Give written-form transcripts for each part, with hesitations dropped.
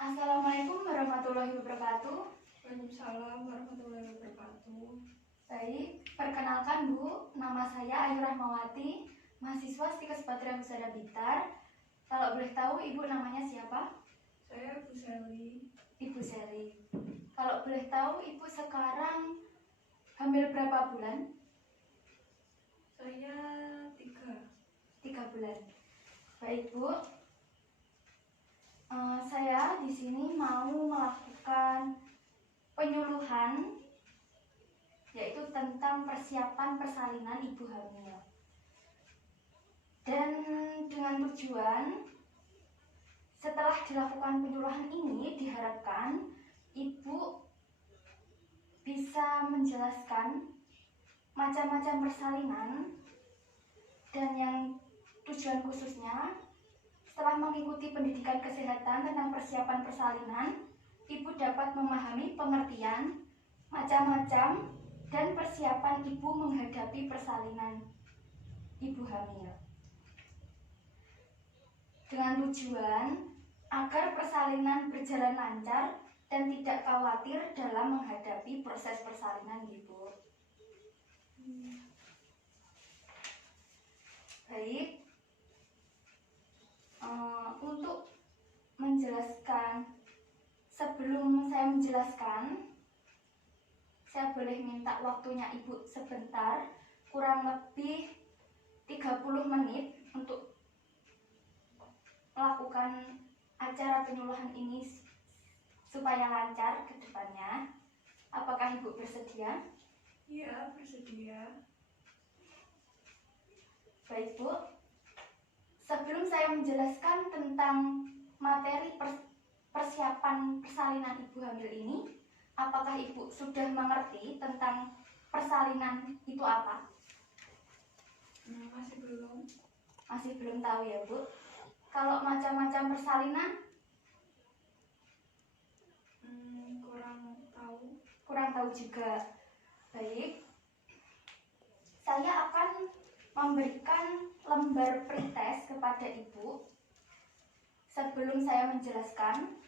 Assalamualaikum warahmatullahi wabarakatuh. Waalaikumsalam warahmatullahi wabarakatuh. Baik, perkenalkan Bu, nama saya Ayu Rahmawati, mahasiswa Stikes Patria Husada Blitar. Kalau boleh tahu Ibu namanya siapa? Saya Bu Sally. Ibu Sally. Kalau boleh tahu Ibu sekarang hamil berapa bulan? Saya 3 bulan. Baik Bu, saya di sini mau melakukan penyuluhan yaitu tentang persiapan persalinan ibu hamil. Dan dengan tujuan setelah dilakukan penyuluhan ini diharapkan ibu bisa menjelaskan macam-macam persalinan dan yang tujuan khususnya setelah mengikuti pendidikan kesehatan tentang persiapan persalinan, ibu dapat memahami pengertian macam-macam dan persiapan ibu menghadapi persalinan ibu hamil. Dengan tujuan agar persalinan berjalan lancar dan tidak khawatir dalam menghadapi proses persalinan, Ibu. Baik, untuk menjelaskan, sebelum saya menjelaskan, saya boleh minta waktunya Ibu sebentar, kurang lebih 30 menit untuk melakukan acara penyuluhan ini supaya lancar ke depannya. Apakah Ibu bersedia? Iya, bersedia. Baik Bu, sebelum saya menjelaskan tentang materi persiapan persalinan ibu hamil ini, apakah Ibu sudah mengerti tentang persalinan itu apa? Masih belum. Masih belum tahu ya Bu? Kalau macam-macam persalinan? Kurang tahu juga. Baik, saya akan memberikan lembar pretest kepada Ibu. Sebelum saya menjelaskan,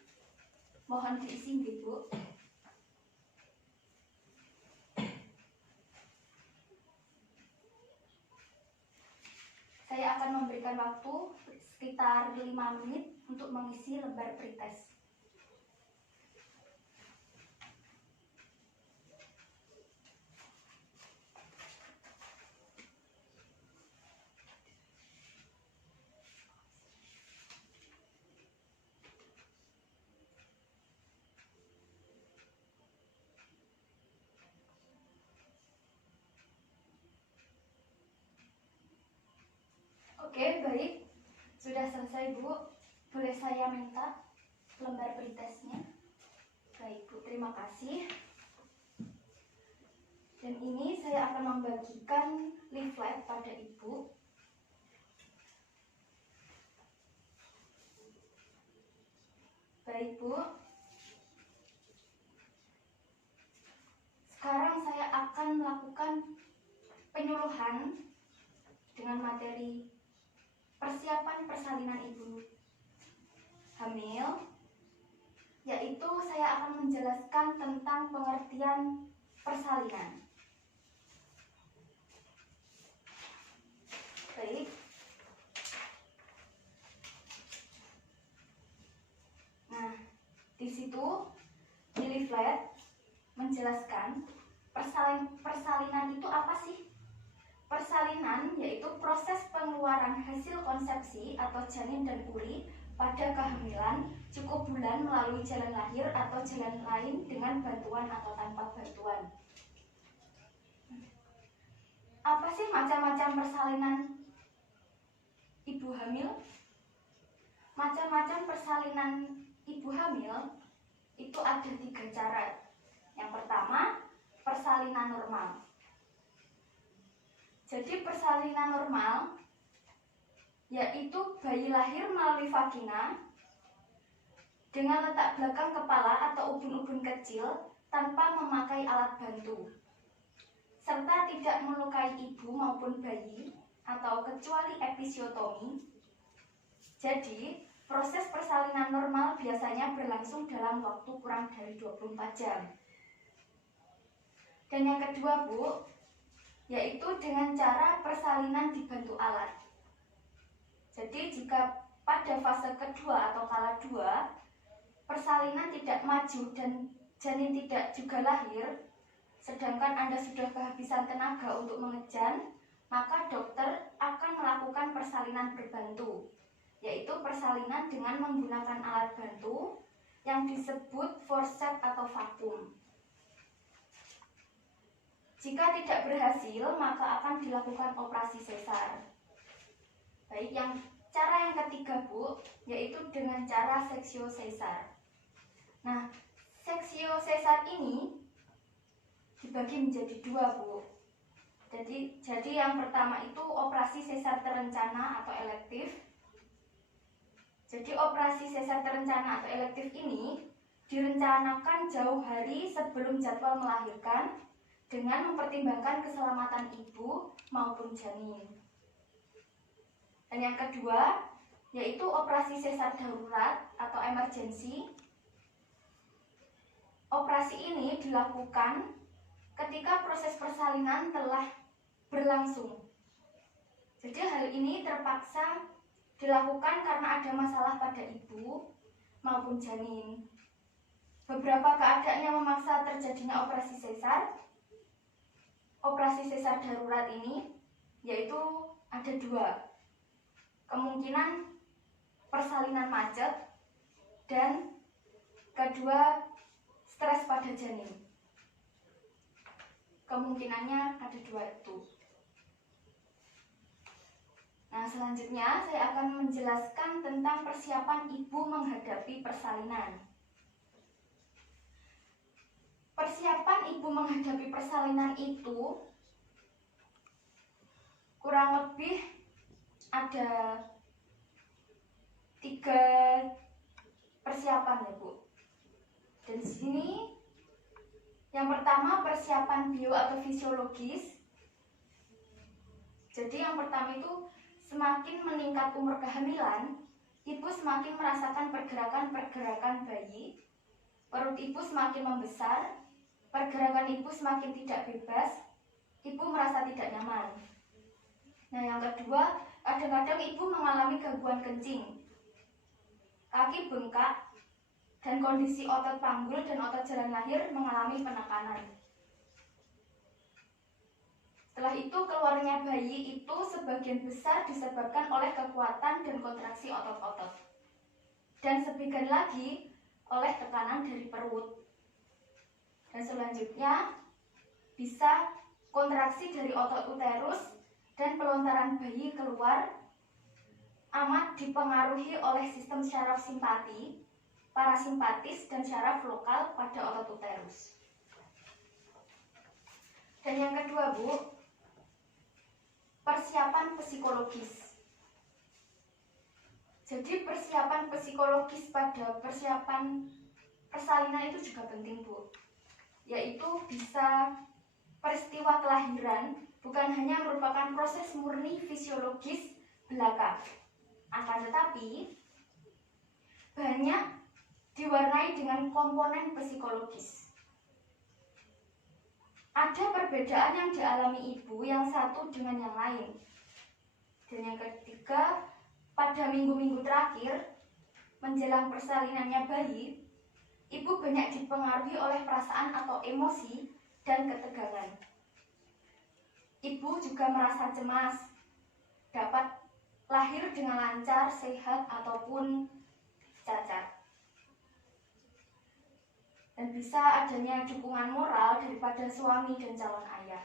mohon diisi Ibu. Saya akan memberikan waktu sekitar 5 menit untuk mengisi lembar pretest. Oke, baik. Sudah selesai, Bu. Boleh saya minta lembar pretestnya? Baik, Bu. Terima kasih. Dan ini saya akan membagikan leaflet pada Ibu. Baik, Bu. Sekarang saya akan melakukan penyuluhan dengan materi persiapan persalinan ibu hamil, yaitu saya akan menjelaskan tentang pengertian persalinan. Baik. Nah, di situ di leaflet menjelaskan persalinan itu apa sih? Persalinan yaitu proses pengeluaran hasil konsepsi atau janin dan uri pada kehamilan cukup bulan melalui jalan lahir atau jalan lain dengan bantuan atau tanpa bantuan. Apa sih macam-macam persalinan ibu hamil? Macam-macam persalinan ibu hamil itu ada 3 cara. Yang pertama, persalinan normal. Jadi persalinan normal yaitu bayi lahir melalui vagina dengan letak belakang kepala atau ubun-ubun kecil tanpa memakai alat bantu, serta tidak melukai ibu maupun bayi atau kecuali episiotomi. Jadi proses persalinan normal biasanya berlangsung dalam waktu kurang dari 24 jam. Dan yang kedua, Bu, yaitu dengan cara persalinan dibantu alat. Jadi jika pada fase kedua atau kala 2, persalinan tidak maju dan janin tidak juga lahir, sedangkan Anda sudah kehabisan tenaga untuk mengejan, maka dokter akan melakukan persalinan berbantu, yaitu persalinan dengan menggunakan alat bantu yang disebut forceps atau vakum. Jika tidak berhasil, maka akan dilakukan operasi sesar. Baik, cara yang ketiga, Bu, yaitu dengan cara seksio sesar. Nah, seksio sesar ini dibagi menjadi 2, Bu. Jadi yang pertama itu operasi sesar terencana atau elektif. Jadi operasi sesar terencana atau elektif ini direncanakan jauh hari sebelum jadwal melahirkan dengan mempertimbangkan keselamatan ibu maupun janin. Dan yang kedua yaitu operasi sesar darurat atau emergency. Operasi ini dilakukan ketika proses persalinan telah berlangsung. Jadi hal ini terpaksa dilakukan karena ada masalah pada ibu maupun janin. Beberapa keadaan yang memaksa terjadinya operasi sesar. Operasi sesar darurat ini yaitu ada 2. Kemungkinan persalinan macet dan kedua stres pada janin. Kemungkinannya ada 2 itu. Nah, selanjutnya saya akan menjelaskan tentang persiapan ibu menghadapi persalinan. Persiapan ibu menghadapi persalinan itu kurang lebih ada 3 persiapan ya, Bu. Dan di sini yang pertama persiapan bio atau fisiologis. Jadi yang pertama itu semakin meningkat umur kehamilan, ibu semakin merasakan pergerakan-pergerakan bayi, perut ibu semakin membesar, pergerakan ibu semakin tidak bebas, ibu merasa tidak nyaman. Nah, yang kedua, kadang-kadang ibu mengalami gangguan kencing, kaki bengkak, dan kondisi otot panggul dan otot jalan lahir mengalami penekanan. Setelah itu keluarnya bayi itu sebagian besar disebabkan oleh kekuatan dan kontraksi otot-otot. Dan sebagian lagi oleh tekanan dari perut. Dan selanjutnya bisa kontraksi dari otot uterus dan pelontaran bayi keluar amat dipengaruhi oleh sistem syaraf simpati, parasimpatis, dan syaraf lokal pada otot uterus. Dan yang kedua, Bu, persiapan psikologis. Jadi persiapan psikologis pada persiapan persalinan itu juga penting, Bu. Yaitu bisa peristiwa kelahiran bukan hanya merupakan proses murni fisiologis belaka, akan tetapi banyak diwarnai dengan komponen psikologis. Ada perbedaan yang dialami ibu yang satu dengan yang lain. Dan yang ketiga, pada minggu-minggu terakhir menjelang persalinannya bayi, ibu banyak dipengaruhi oleh perasaan atau emosi dan ketegangan. Ibu juga merasa cemas, dapat lahir dengan lancar, sehat, ataupun cacat. Dan bisa adanya dukungan moral daripada suami dan calon ayah.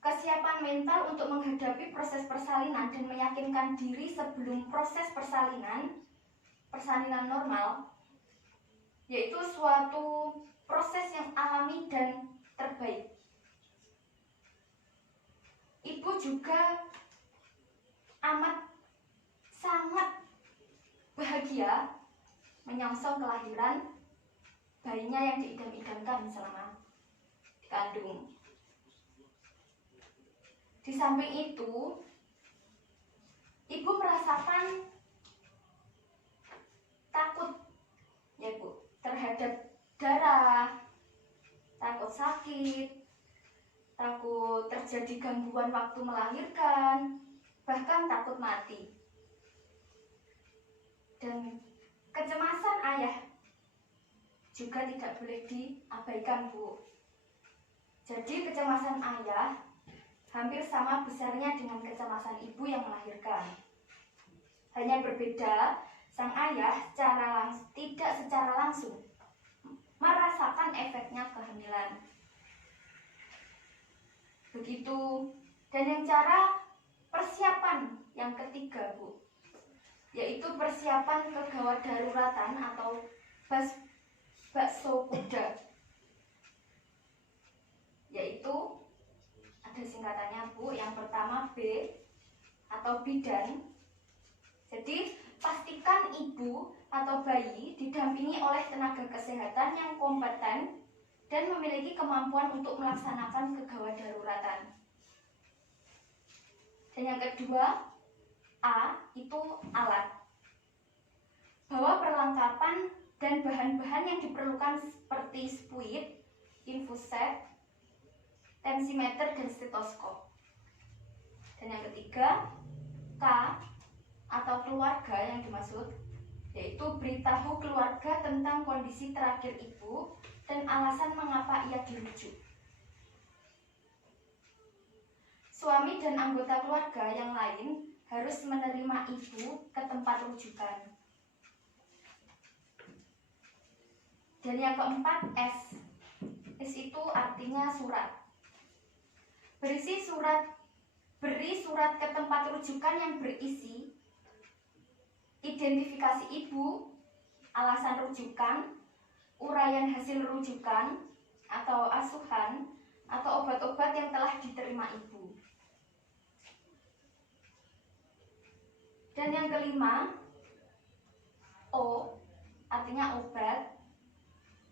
Kesiapan mental untuk menghadapi proses persalinan dan meyakinkan diri sebelum proses persalinan normal, yaitu suatu proses yang alami dan terbaik. Ibu juga amat sangat bahagia menyongsong kelahiran bayinya yang diidam-idamkan selama dikandung. Di samping itu, ibu merasakan takut ya Bu terhadap darah, takut sakit, takut terjadi gangguan waktu melahirkan, bahkan takut mati. Dan kecemasan ayah juga tidak boleh diabaikan Bu. Jadi kecemasan ayah hampir sama besarnya dengan kecemasan ibu yang melahirkan. Hanya berbeda, sang ayah tidak secara langsung merasakan efeknya kehamilan. Begitu. Dan yang cara persiapan yang ketiga Bu, yaitu persiapan kegawat daruratan atau bakso kuda. Yaitu ada singkatannya Bu. Yang pertama B atau bidan. Jadi pastikan ibu atau bayi didampingi oleh tenaga kesehatan yang kompeten dan memiliki kemampuan untuk melaksanakan kegawat daruratan. Dan yang kedua, A itu alat. Bawa perlengkapan dan bahan-bahan yang diperlukan seperti spuit, infuset, tensimeter, dan stetoskop. Dan yang ketiga, K atau keluarga yang dimaksud, yaitu beritahu keluarga tentang kondisi terakhir ibu dan alasan mengapa ia dirujuk. Suami dan anggota keluarga yang lain harus menerima ibu ke tempat rujukan. Dan yang keempat, S. S itu artinya surat. Beri surat ke tempat rujukan yang berisi identifikasi ibu, alasan rujukan, uraian hasil rujukan atau asuhan, atau obat-obat yang telah diterima ibu. Dan yang kelima, O artinya obat.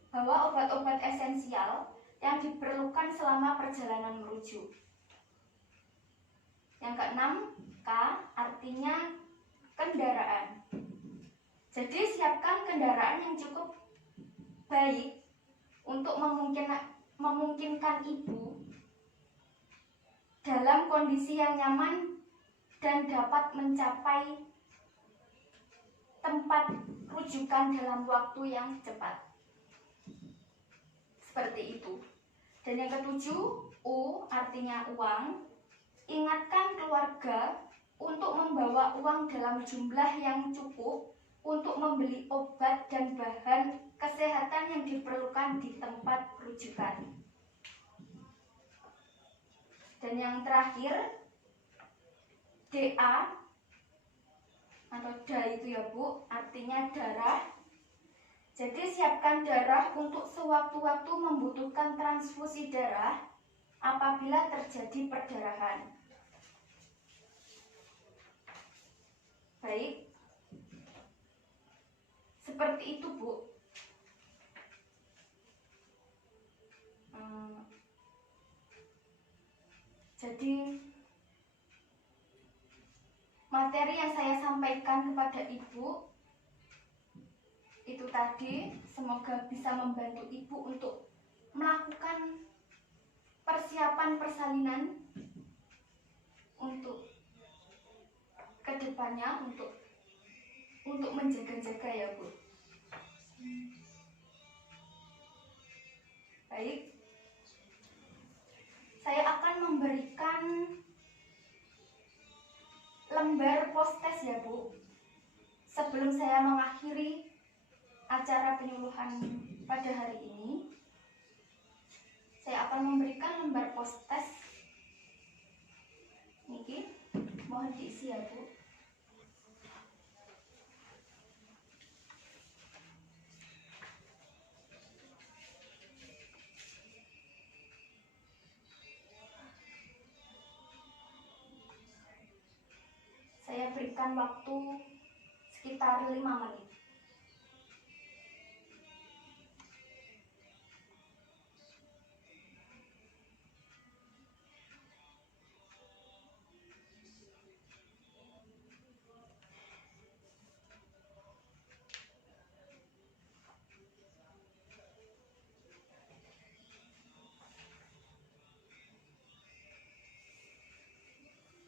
Bawa obat-obat esensial yang diperlukan selama perjalanan merujuk. Yang keenam, K artinya kendaraan. Jadi siapkan kendaraan yang cukup baik untuk memungkinkan ibu dalam kondisi yang nyaman dan dapat mencapai tempat rujukan dalam waktu yang cepat. Seperti itu. Dan yang ketujuh, U artinya uang. Ingatkan keluarga untuk membawa uang dalam jumlah yang cukup untuk membeli obat dan bahan kesehatan yang diperlukan di tempat rujukan. Dan yang terakhir, DA atau DA itu ya Bu, artinya darah. Jadi siapkan darah untuk sewaktu-waktu membutuhkan transfusi darah apabila terjadi perdarahan. Baik, seperti itu Bu. Jadi materi yang saya sampaikan kepada Ibu itu tadi semoga bisa membantu Ibu untuk melakukan persiapan persalinan untuk kedepannya, untuk menjaga-jaga ya Bu. Baik, saya akan memberikan lembar post-test ya Bu. Sebelum saya mengakhiri acara penyuluhan pada hari ini, saya akan memberikan lembar post-test. Niki, mohon diisi ya Bu. Saya berikan waktu sekitar 5 menit.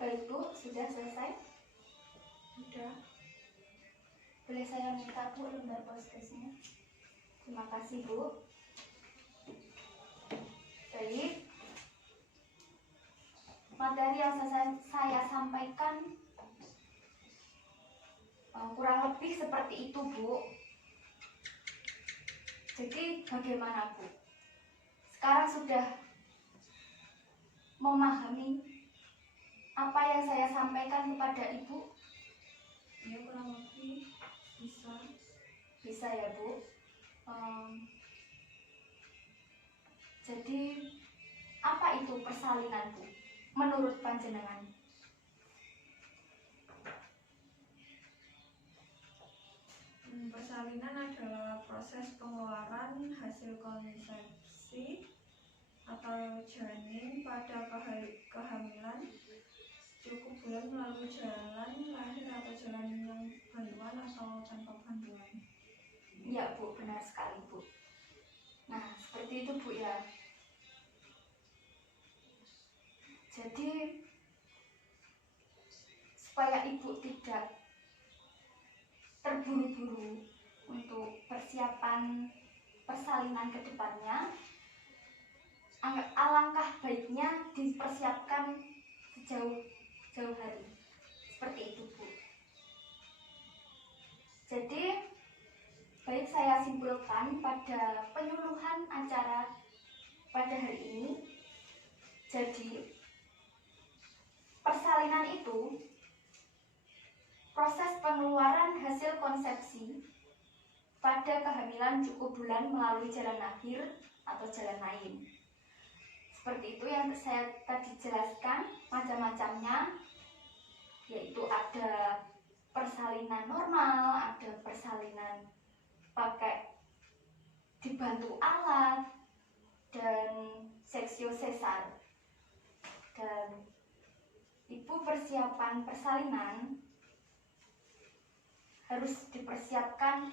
Baik Bu, sudah selesai. Sudah. Boleh saya minta Bu lembar postcase-nya? Terima kasih Bu. Baik. Materi yang saya sampaikan kurang lebih seperti itu Bu. Jadi bagaimana Bu? Sekarang sudah memahami apa yang saya sampaikan kepada Ibu? Ya, kurang lebih bisa. Bisa ya Bu. Jadi apa itu persalinan Bu? Menurut panjenengan? Persalinan adalah proses pengeluaran hasil konsepsi atau janin pada kehamilan cukup bulan melalui jalan lahir atau jalan yang bantuan atau tanpa bantuan. Iya Bu, benar sekali Bu. Nah, seperti itu Bu ya. Jadi supaya Ibu tidak terburu-buru untuk persiapan persalinan ke depannya, alangkah baiknya dipersiapkan sejauh hari. Seperti itu Bu. Jadi baik, saya simpulkan pada penyuluhan acara pada hari ini. Jadi persalinan itu proses pengeluaran hasil konsepsi pada kehamilan cukup bulan melalui jalan lahir atau jalan lain. Seperti itu yang saya tadi jelaskan, macam-macamnya, yaitu ada persalinan normal, ada persalinan pakai dibantu alat, dan seksio sesar. Dan Ibu persiapan persalinan harus dipersiapkan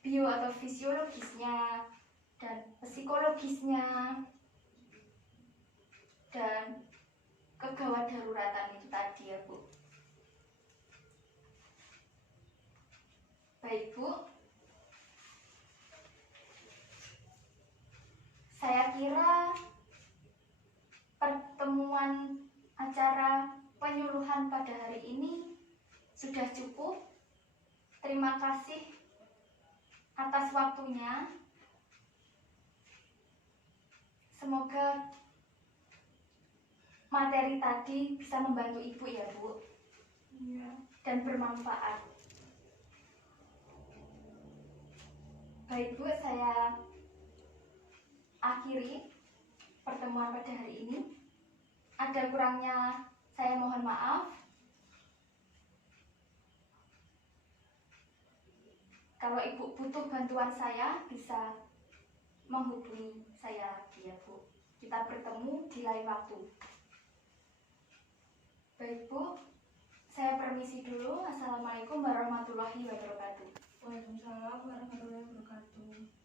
bio atau fisiologisnya dan psikologisnya dan kegawat daruratan itu tadi ya Bu. Baik Bu, saya kira pertemuan acara penyuluhan pada hari ini sudah cukup. Terima kasih atas waktunya. Semoga materi tadi bisa membantu Ibu ya Bu. Iya. Dan bermanfaat. Baik Bu, saya akhiri pertemuan pada hari ini. Ada kurangnya saya mohon maaf. Kalau Ibu butuh bantuan saya, bisa menghubungi saya ya Bu. Kita bertemu di lain waktu. Baik Bu, saya permisi dulu. Assalamualaikum warahmatullahi wabarakatuh. Waalaikumsalam warahmatullahi wabarakatuh.